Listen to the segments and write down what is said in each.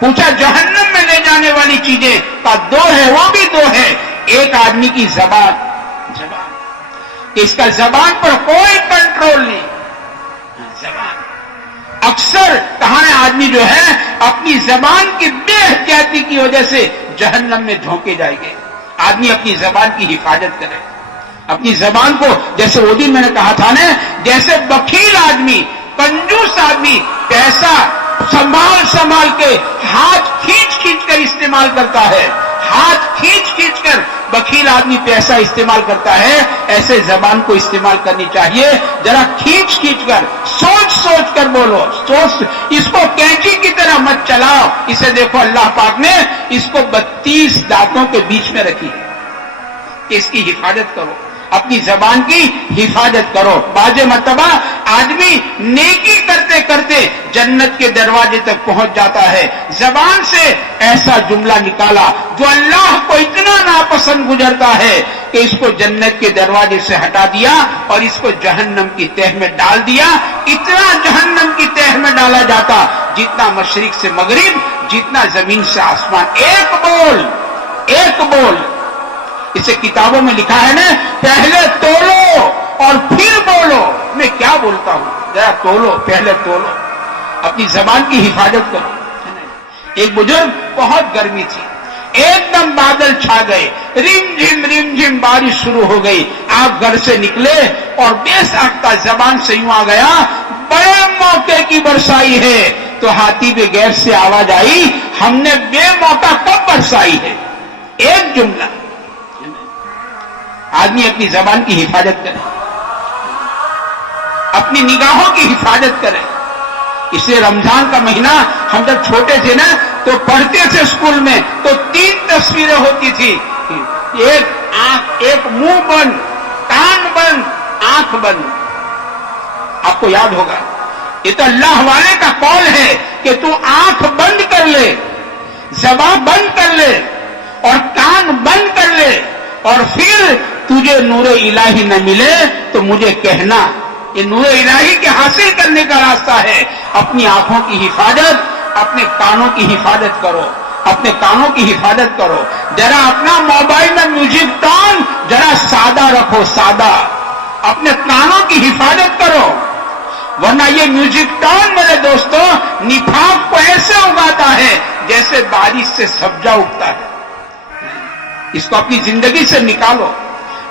پوچھا جہنم میں لے جانے والی چیزیں کا دو ہے، وہ بھی دو ہے. ایک آدمی کی زبان، اس کا زبان پر کوئی کنٹرول نہیں. زبان اکثر کہاں ہے آدمی جو ہے اپنی زبان کی بے احتیاطی کی وجہ سے جہنم میں دھونکے جائے گے. آدمی اپنی زبان کی حفاظت کرے، اپنی زبان کو، جیسے وہ دن میں نے کہا تھا نا، جیسے بخیل آدمی، کنجوس آدمی پیسہ سنبھال کے ہاتھ کھینچ کر استعمال کرتا ہے، ہاتھ کھینچ کر بخیل آدمی پیسہ استعمال کرتا ہے، ایسے زبان کو استعمال کرنی چاہیے. ذرا کھینچ کر سوچ کر بولو. اس کو کینچی کی طرح مت چلاؤ. اسے دیکھو اللہ پاک نے اس کو 32 دانتوں کے بیچ میں رکھی ہے کہ اس کی حفاظت کرو، اپنی زبان کی حفاظت کرو. بعض مرتبہ آدمی نیکی کرتے کرتے جنت کے دروازے تک پہنچ جاتا ہے. زبان سے ایسا جملہ نکالا جو اللہ کو اتنا ناپسند گزرتا ہے کہ اس کو جنت کے دروازے سے ہٹا دیا اور اس کو جہنم کی تہ میں ڈال دیا. اتنا جہنم کی تہ میں ڈالا جاتا جتنا مشرق سے مغرب، جتنا زمین سے آسمان. ایک بول. اسے کتابوں میں لکھا ہے نا، پہلے تولو اور پھر بولو. میں کیا بولتا ہوں، ذرا تولو، پہلے تولو. اپنی زبان کی حفاظت کرو. ایک بزرگ، بہت گرمی تھی، ایک دم بادل چھا گئے، رم جھم بارش شروع ہو گئی. آپ گھر سے نکلے اور بے ساختہ زبان سے یوں آ گیا، بڑے موقع کی برسائی ہے. تو ہاتھی پہ غیر سے آواز آئی، ہم نے بے موقع کب برسائی ہے. ایک جملہ. آدمی اپنی زبان کی حفاظت کرے، اپنی نگاہوں کی حفاظت کرے. اس لیے رمضان کا مہینہ، ہم جب چھوٹے تھے نا تو پڑھتے تھے اسکول میں، تو 3 تصویریں ہوتی تھی. ایک منہ بند، کان بند، آنکھ بند. آپ کو یاد ہوگا، یہ تو اللہ والے کا قول ہے کہ تو آنکھ بند کر لے، زبان بند کر لے اور کان بند کر لے، اور پھر تجھے نور الہی نہ ملے تو مجھے کہنا. یہ نور الہی کے حاصل کرنے کا راستہ ہے. اپنی آنکھوں کی حفاظت، اپنے کانوں کی حفاظت کرو، اپنے کانوں کی حفاظت کرو. ذرا اپنا موبائل میں میوزک ٹون ذرا سادہ رکھو، سادہ. اپنے کانوں کی حفاظت کرو، ورنہ یہ میوزک ٹون میرے دوستوں نفاق کو ایسے اگاتا ہے جیسے بارش سے سبزہ اگتا ہے. اس کو اپنی زندگی سے نکالو.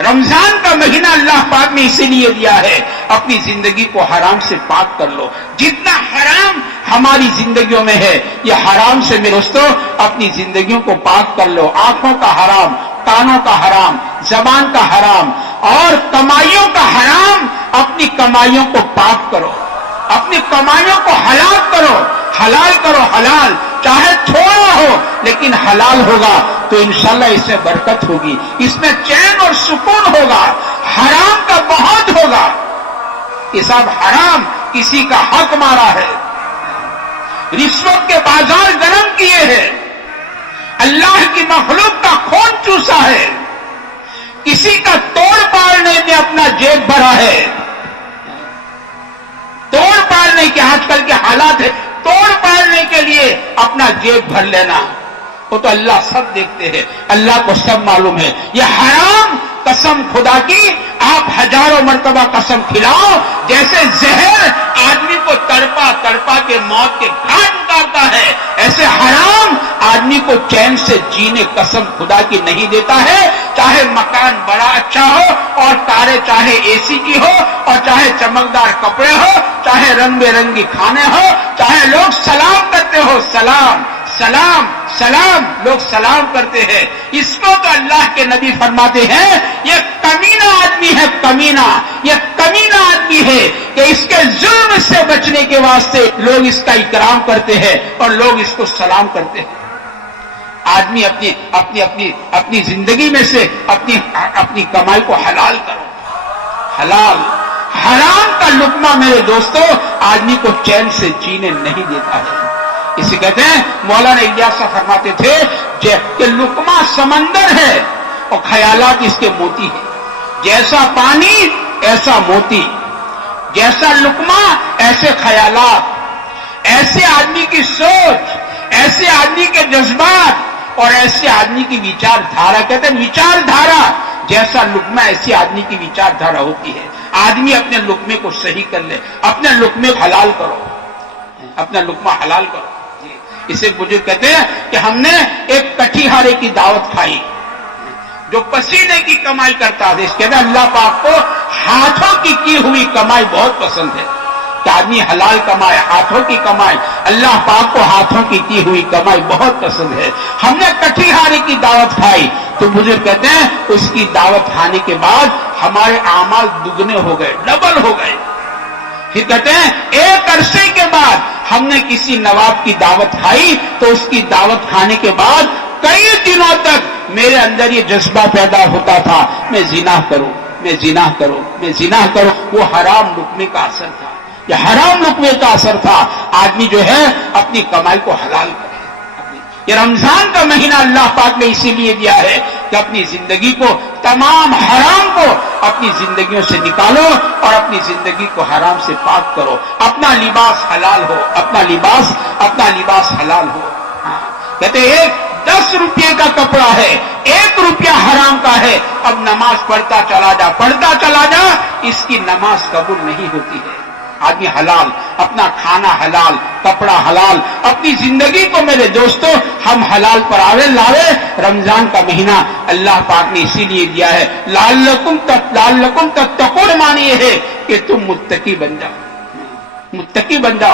رمضان کا مہینہ اللہ پاک نے اسی لیے دیا ہے، اپنی زندگی کو حرام سے پاک کر لو. جتنا حرام ہماری زندگیوں میں ہے، یہ حرام سے میرے دوستو اپنی زندگیوں کو پاک کر لو. آنکھوں کا حرام، کانوں کا حرام، زبان کا حرام اور کمائیوں کا حرام. اپنی کمائیوں کو پاک کرو، اپنی کمائیوں کو حلال کرو. حلال کرو، حلال چاہے تھوڑا ہو لیکن حلال ہوگا تو انشاءاللہ اس میں برکت ہوگی، اس میں چین اور سکون ہوگا. حرام کا بہت ہوگا کہ صاحب حرام کسی کا حق مارا ہے، رشوت کے بازار گرم کیے ہیں، اللہ کی مخلوق کا خون چوسا ہے، کسی کا توڑ پاڑنے میں اپنا جیب بھرا ہے. توڑ پاڑنے کے آج کل کے حالات ہے، توڑ پاڑنے کے لیے اپنا جیب بھر لینا. وہ تو اللہ سب دیکھتے ہیں، اللہ کو سب معلوم ہے. یہ حرام قسم خدا کی آپ ہزاروں مرتبہ قسم کھلاؤ، جیسے زہر آدمی کو تڑپا کے موت کے گھاٹ اتارتا ہے، ایسے حرام آدمی کو چین سے جینے قسم خدا کی نہیں دیتا ہے. چاہے مکان بڑا اچھا ہو اور کاریں چاہے اے سی کی ہو اور چاہے چمکدار کپڑے ہو، چاہے رنگ برنگی کھانے ہو، چاہے لوگ سلام کرتے ہو، سلام سلام سلام لوگ سلام کرتے ہیں. اس کو تو اللہ کے نبی فرماتے ہیں یہ کمینہ آدمی ہے، کمینہ. یہ کمینہ آدمی ہے کہ اس کے ظلم سے بچنے کے واسطے لوگ اس کا اکرام کرتے ہیں اور لوگ اس کو سلام کرتے ہیں. آدمی اپنی زندگی میں سے اپنی کمائی کو حلال کرو. حلال. حرام کا لقمہ میرے دوستو آدمی کو چین سے جینے نہیں دیتا ہے. اسے کہتے ہیں، مولانا الیاس صاحب فرماتے تھے کہ لقمہ سمندر ہے اور خیالات اس کے موتی ہیں. جیسا پانی ایسا موتی، جیسا لقمہ ایسے خیالات. ایسے آدمی کی سوچ، ایسے آدمی کے جذبات اور ایسے آدمی کی وچار دھارا، کہتے ہیں وچار دھارا جیسا لقمہ ایسی آدمی کی وچار دھارا ہوتی ہے. آدمی اپنے لقمے کو صحیح کر لے، اپنے لقمے کو حلال کرو، اپنا لقمہ حلال کرو. اسے مجھے کہتے ہیں کہ ہم نے ایک کٹھیہارے کی دعوت کھائی جو پسینے کی کمائی کرتا ہے. اس کہتے ہیں اللہ پاک کو ہاتھوں کی ہوئی کمائی بہت پسند ہے کہ آدمی حلال کمائے، ہاتھوں کی کمائی. اللہ پاک کو ہاتھوں کی ہوئی کمائی بہت پسند ہے. ہم نے کٹھیہارے کی دعوت کھائی تو مجھے کہتے ہیں اس کی دعوت کھانے کے بعد ہمارے اعمال دگنے ہو گئے، ڈبل ہو گئے. پھر کہتے ہیں ایک عرصے کے بعد ہم نے کسی نواب کی دعوت کھائی تو اس کی دعوت کھانے کے بعد کئی دنوں تک میرے اندر یہ جذبہ پیدا ہوتا تھا میں زنا کروں، میں زنا کروں، میں زنا کروں. وہ حرام لقمے کا اثر تھا، یہ حرام لقمے کا اثر تھا. آدمی جو ہے اپنی کمائی کو حلال کرے. یہ رمضان کا مہینہ اللہ پاک نے اسی لیے دیا ہے کہ اپنی زندگی کو، تمام حرام کو اپنی زندگیوں سے نکالو اور اپنی زندگی کو حرام سے پاک کرو. اپنا لباس حلال ہو، اپنا لباس حلال ہو. کہتے ہیں 10 روپے کا کپڑا ہے، 1 روپیہ حرام کا ہے، اب نماز پڑھتا چلا جا، اس کی نماز قبول نہیں ہوتی ہے. آدمی حلال، اپنا کھانا حلال، کپڑا حلال، اپنی زندگی کو میرے دوستوں ہم حلال پر لاوے. رمضان کا مہینہ اللہ پاک نے اسی لیے دیا ہے لعلکم تتقون، معنی یہ ہے کہ تم متقی بن جاؤ، متقی بن جاؤ.